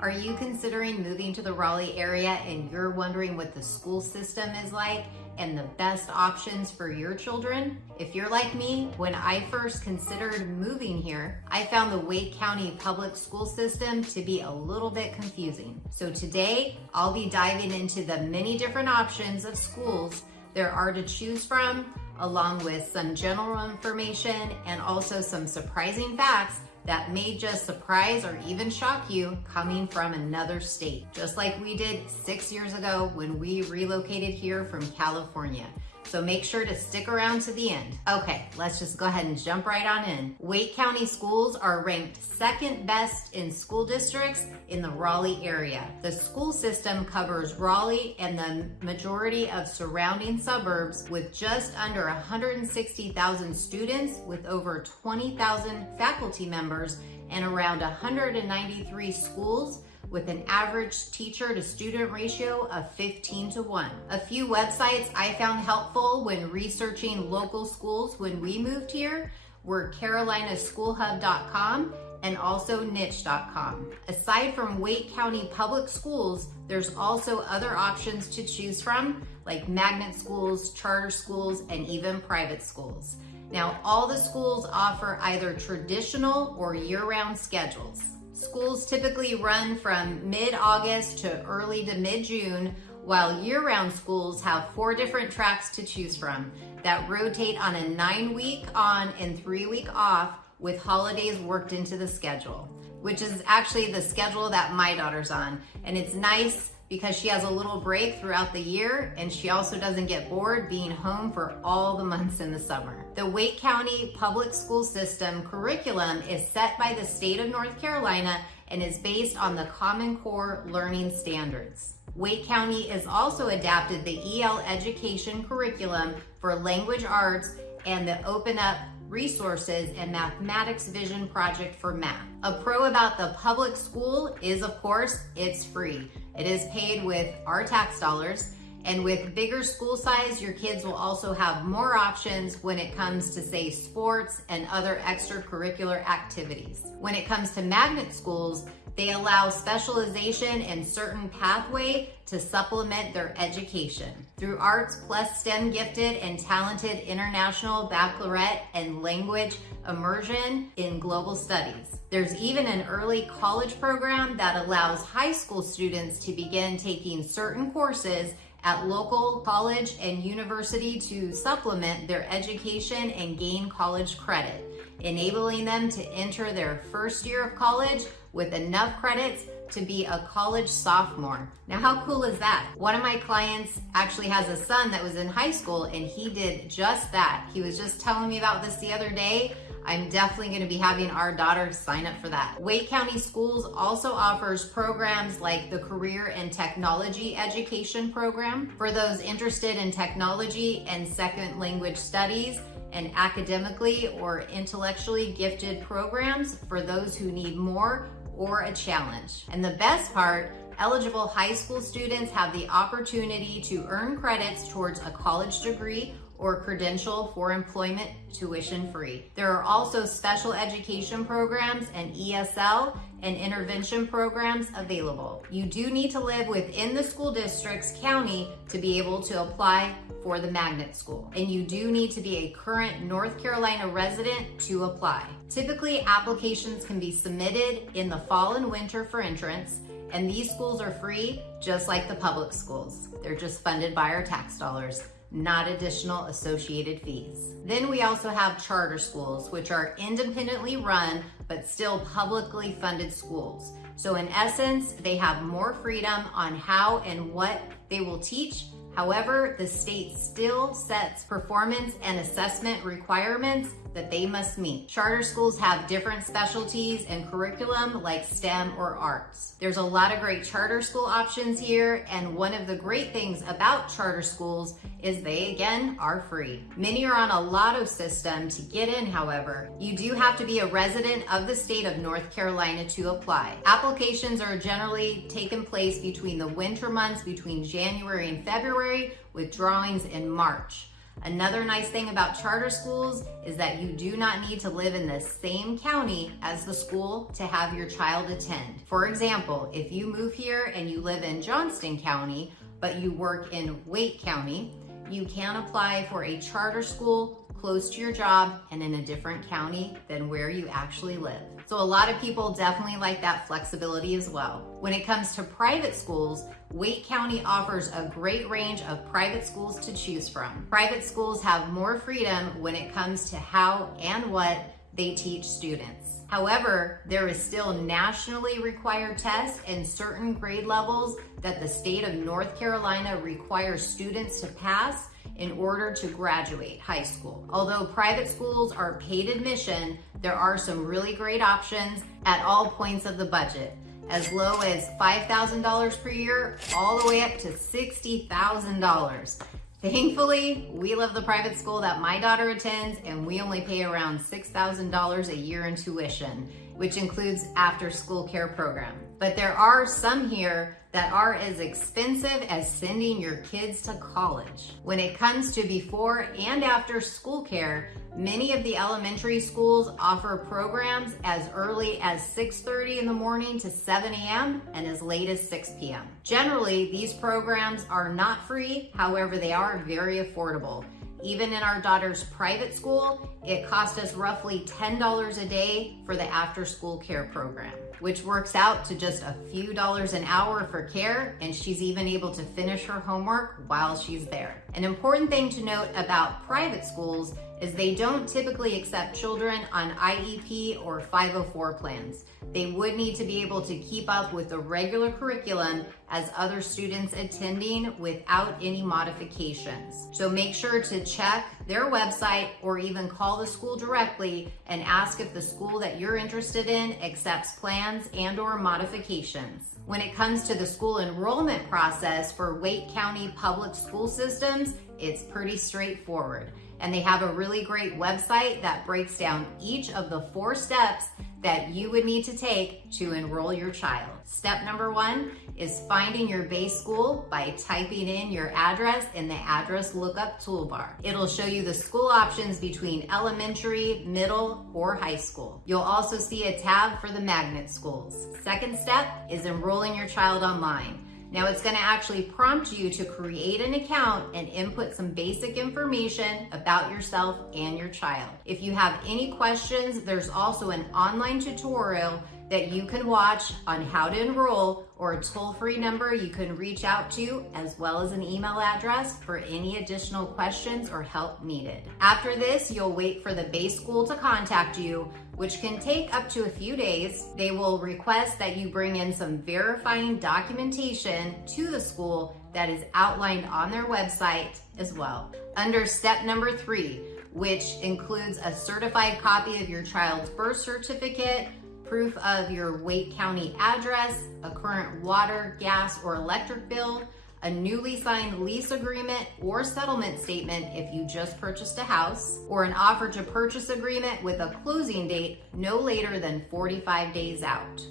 Are you considering moving to the Raleigh area and you're wondering what the school system is like and the best options for your children? If you're like me, when I first considered moving here, I found the Wake County public school system to be a little bit confusing. So today, I'll be diving into the many different options of schools there are to choose from, along with some general information and also some surprising facts that may just surprise or even shock you coming from another state, just like we did 6 years ago when we relocated here from California. So make sure to stick around to the end. Okay, let's just go ahead and jump right on in. Wake County schools are ranked second best in school districts in the Raleigh area. The school system covers Raleigh and the majority of surrounding suburbs with just under 160,000 students with over 20,000 faculty members and around 193 schools with an average teacher to student ratio of 15:1. A few websites I found helpful when researching local schools when we moved here were carolinaschoolhub.com and also niche.com. Aside from Wake County public schools, there's also other options to choose from, like magnet schools, charter schools, and even private schools. Now, all the schools offer either traditional or year-round schedules. Schools typically run from mid-August to early to mid-June, while year-round schools have 4 different tracks to choose from that rotate on a 9-week on and 3-week off with holidays worked into the schedule, which is actually the schedule that my daughter's on. And it's nice because she has a little break throughout the year and she also doesn't get bored being home for all the months in the summer. The Wake County public school system curriculum is set by the state of North Carolina and is based on the Common Core learning standards. Wake County has also adapted the EL education curriculum for language arts and the Open Up Resources and Mathematics Vision Project for math. A pro about the public school is, of course, it's free. It is paid with our tax dollars, and with bigger school size, your kids will also have more options when it comes to, say, sports and other extracurricular activities. When it comes to magnet schools, they allow specialization in certain pathway to supplement their education through arts plus STEM gifted and talented international baccalaureate and language immersion in global studies. There's even an early college program that allows high school students to begin taking certain courses at local college and university to supplement their education and gain college credit, enabling them to enter their first year of college with enough credits to be a college sophomore. Now, how cool is that? One of my clients actually has a son that was in high school and he did just that. He was just telling me about this the other day. I'm definitely going to be having our daughter sign up for that. Wake County Schools also offers programs like the Career and Technology Education Program for those interested in technology and second language studies, and academically or intellectually gifted programs for those who need more or a challenge. And the best part, eligible high school students have the opportunity to earn credits towards a college degree or credential for employment tuition free. There are also special education programs and ESL and intervention programs available. You do need to live within the school district's county to be able to apply for the magnet school. And you do need to be a current North Carolina resident to apply. Typically, applications can be submitted in the fall and winter for entrance, and these schools are free, just like the public schools. They're just funded by our tax dollars, not additional associated fees. Then we also have charter schools, which are independently run, but still publicly funded schools. So in essence, they have more freedom on how and what they will teach. However, the state still sets performance and assessment requirements that they must meet. Charter schools have different specialties and curriculum like STEM or arts. There's a lot of great charter school options here, and one of the great things about charter schools is they, again, are free. Many are on a lotto system to get in, however. You do have to be a resident of the state of North Carolina to apply. Applications are generally taking place between the winter months, between January and February, with drawings in March. Another nice thing about charter schools is that you do not need to live in the same county as the school to have your child attend. For example, if you move here and you live in Johnston County, but you work in Wake County, you can apply for a charter school close to your job and in a different county than where you actually live. So a lot of people definitely like that flexibility as well. When it comes to private schools, Wake County offers a great range of private schools to choose from. Private schools have more freedom when it comes to how and what they teach students. However, there is still nationally required tests and certain grade levels that the state of North Carolina requires students to pass in order to graduate high school. Although private schools are paid admission, there are some really great options at all points of the budget, as low as $5,000 per year, all the way up to $60,000. Thankfully, we love the private school that my daughter attends, and we only pay around $6,000 a year in tuition, which includes after-school care program. But there are some here that are as expensive as sending your kids to college. When it comes to before and after school care, many of the elementary schools offer programs as early as 6:30 in the morning to 7 a.m. and as late as 6 p.m. Generally, these programs are not free, however, they are very affordable. Even in our daughter's private school, it cost us roughly $10 a day for the after-school care program, which works out to just a few dollars an hour for care, and she's even able to finish her homework while she's there. An important thing to note about private schools is they don't typically accept children on IEP or 504 plans. They would need to be able to keep up with the regular curriculum as other students attending without any modifications. So make sure to check their website or even call the school directly and ask if the school that you're interested in accepts plans and/or modifications. When it comes to the school enrollment process for Wake County public school systems, it's pretty straightforward. And they have a really great website that breaks down each of the 4 steps that you would need to take to enroll your child. Step number 1 is finding your base school by typing in your address in the address lookup toolbar. It'll show you the school options between elementary, middle, or high school. You'll also see a tab for the magnet schools. Second step is enrolling your child online. Now it's going to actually prompt you to create an account and input some basic information about yourself and your child. If you have any questions, there's also an online tutorial that you can watch on how to enroll, or a toll-free number you can reach out to, as well as an email address for any additional questions or help needed. After this, you'll wait for the base school to contact you, which can take up to a few days. They will request that you bring in some verifying documentation to the school that is outlined on their website as well. Under step number 3, which includes a certified copy of your child's birth certificate, proof of your Wake County address, a current water, gas, or electric bill, a newly signed lease agreement or settlement statement if you just purchased a house, or an offer to purchase agreement with a closing date no later than 45 days out,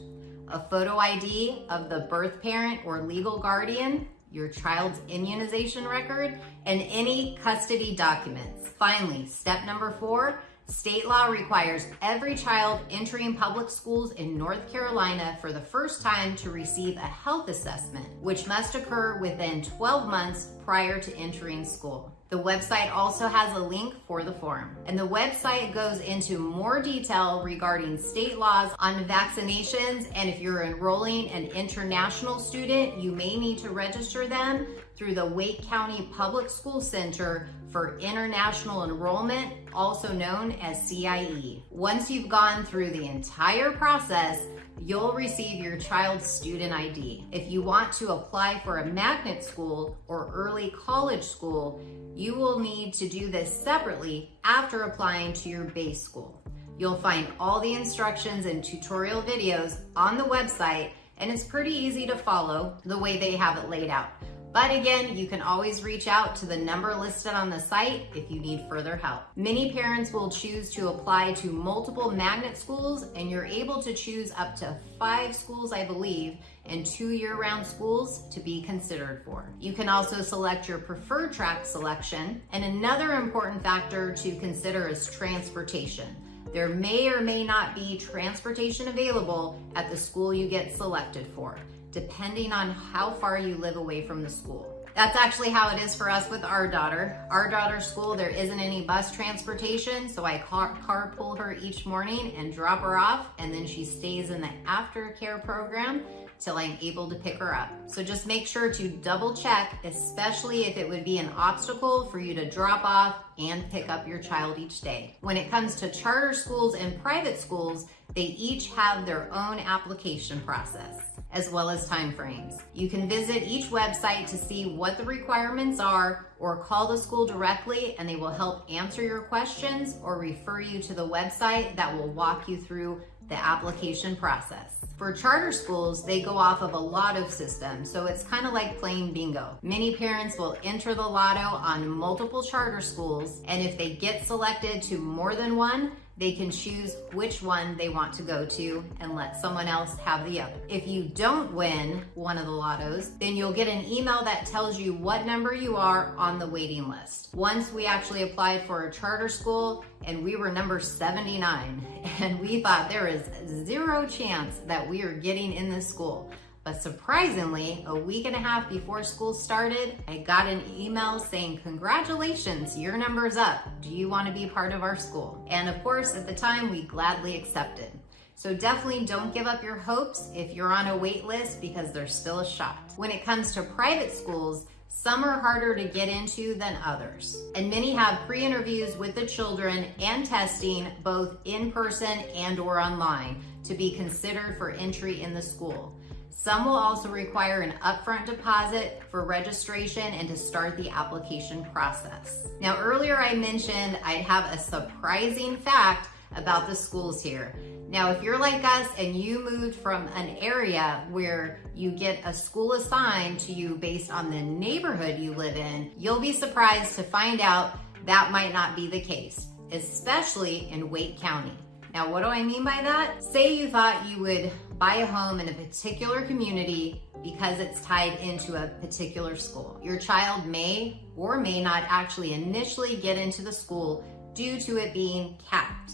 a photo ID of the birth parent or legal guardian, your child's immunization record, and any custody documents. Finally, step number 4, state law requires every child entering public schools in North Carolina for the first time to receive a health assessment, which must occur within 12 months prior to entering school. The website also has a link for the form, and the website goes into more detail regarding state laws on vaccinations, and if you're enrolling an international student, you may need to register them through the Wake County Public School Center for International Enrollment, also known as CIE. Once you've gone through the entire process, you'll receive your child's student ID. If you want to apply for a magnet school or early college school, you will need to do this separately after applying to your base school. You'll find all the instructions and tutorial videos on the website, and it's pretty easy to follow the way they have it laid out. But again, you can always reach out to the number listed on the site if you need further help. Many parents will choose to apply to multiple magnet schools, and you're able to choose up to 5 schools, I believe, and 2 year-round schools to be considered for. You can also select your preferred track selection, and another important factor to consider is transportation. There may or may not be transportation available at the school you get selected for, depending on how far you live away from the school. That's actually how it is for us with our daughter. Our daughter's school, there isn't any bus transportation, so I carpool her each morning and drop her off, and then she stays in the aftercare program till I'm able to pick her up. So just make sure to double check, especially if it would be an obstacle for you to drop off and pick up your child each day. When it comes to charter schools and private schools, they each have their own application process, as well as timeframes. You can visit each website to see what the requirements are, or call the school directly and they will help answer your questions or refer you to the website that will walk you through the application process. For charter schools, they go off of a lotto system, so it's kind of like playing bingo. Many parents will enter the lotto on multiple charter schools, and if they get selected to more than one, they can choose which one they want to go to and let someone else have the other. If you don't win one of the lottos, then you'll get an email that tells you what number you are on the waiting list. Once we actually applied for a charter school and we were number 79, and we thought there is 0 chance that we are getting in this school. But surprisingly, a week and a half before school started, I got an email saying, "Congratulations, your number's up. Do you want to be part of our school?" And of course, at the time, we gladly accepted. So definitely don't give up your hopes if you're on a wait list, because there's still a shot. When it comes to private schools, some are harder to get into than others. And many have pre-interviews with the children and testing both in person and or online to be considered for entry in the school. Some will also require an upfront deposit for registration and to start the application process. Now, earlier I mentioned I'd have a surprising fact about the schools here. Now, if you're like us and you moved from an area where you get a school assigned to you based on the neighborhood you live in, you'll be surprised to find out that might not be the case, especially in Wake County. Now, what do I mean by that? Say you thought you would buy a home in a particular community because it's tied into a particular school. Your child may or may not actually initially get into the school due to it being capped.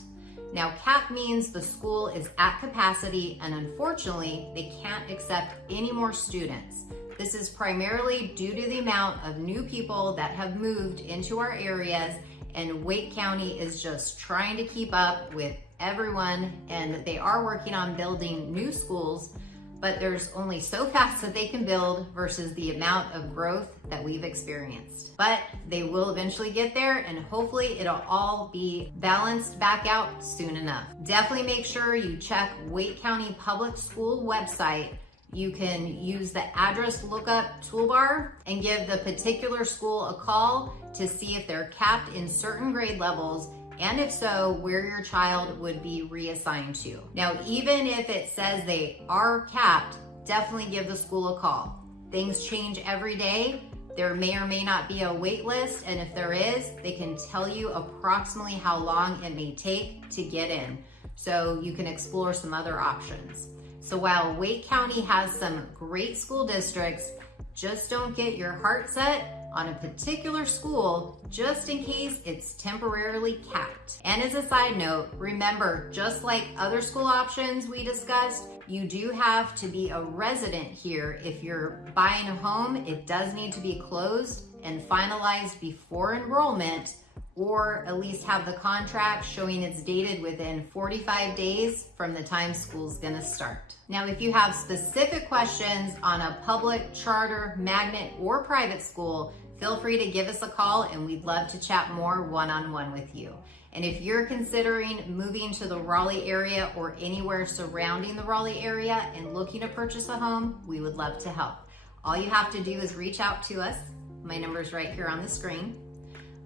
Now, capped means the school is at capacity and unfortunately, they can't accept any more students. This is primarily due to the amount of new people that have moved into our areas, and Wake County is just trying to keep up with everyone, and they are working on building new schools, but there's only so fast that they can build versus the amount of growth that we've experienced. But they will eventually get there, and hopefully it'll all be balanced back out soon enough. Definitely make sure you check Wake County Public School website. You can use the address lookup toolbar and give the particular school a call to see if they're capped in certain grade levels, and if so, where your child would be reassigned to. Now, even if it says they are capped, definitely give the school a call. Things change every day. There may or may not be a wait list, and if there is, they can tell you approximately how long it may take to get in, so you can explore some other options. So while Wake County has some great school districts, just don't get your heart set on a particular school just in case it's temporarily capped. And as a side note, remember, just like other school options we discussed, you do have to be a resident here. If you're buying a home, it does need to be closed and finalized before enrollment, or at least have the contract showing it's dated within 45 days from the time school's gonna start. Now, if you have specific questions on a public, charter, magnet, or private school, feel free to give us a call and we'd love to chat more one-on-one with you. And if you're considering moving to the Raleigh area or anywhere surrounding the Raleigh area and looking to purchase a home, we would love to help. All you have to do is reach out to us. My number's right here on the screen.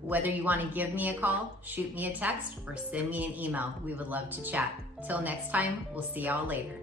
Whether you want to give me a call, shoot me a text, or send me an email, we would love to chat. Till next time, we'll see y'all later.